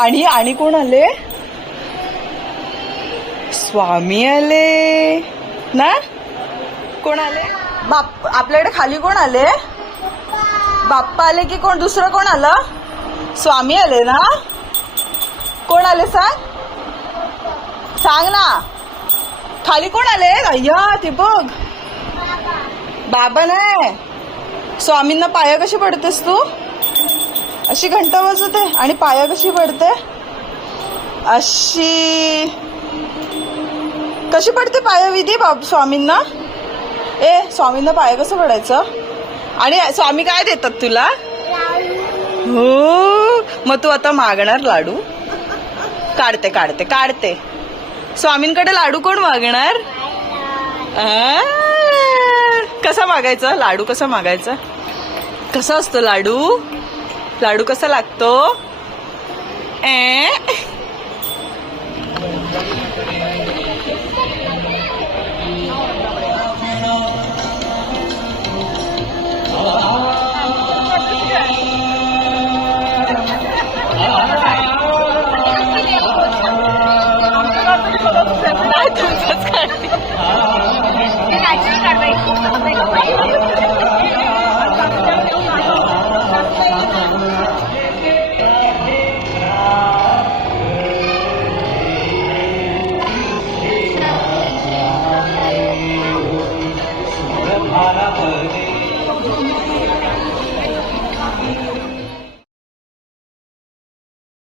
आणि कोण आले? स्वामी आले ना? कोण आले? बाप आपल्याकडे खाली कोण आले? बाप्पा आले की कोण दुसरं कोण आलं? स्वामी आले ना? कोण आले सांग ना. खाली कोण आले? अय्या ते बघ, बाबा नाही. स्वामींना पाया कशी पडतेस तू? अशी घंटा वाजवते आणि पाया कशी पडते? अशी कशी पडते पाया विधी स्वामींना? स्वामींना पाया कसं पडायचं? आणि स्वामी काय देतात तुला? हो, मग तू आता मागणार लाडू? काढते. स्वामींकडे लाडू कोण मागणार? कसा मागायचा लाडू? कसा मागायचा? कसा असतो लाडू? लाडू कसा लागतो?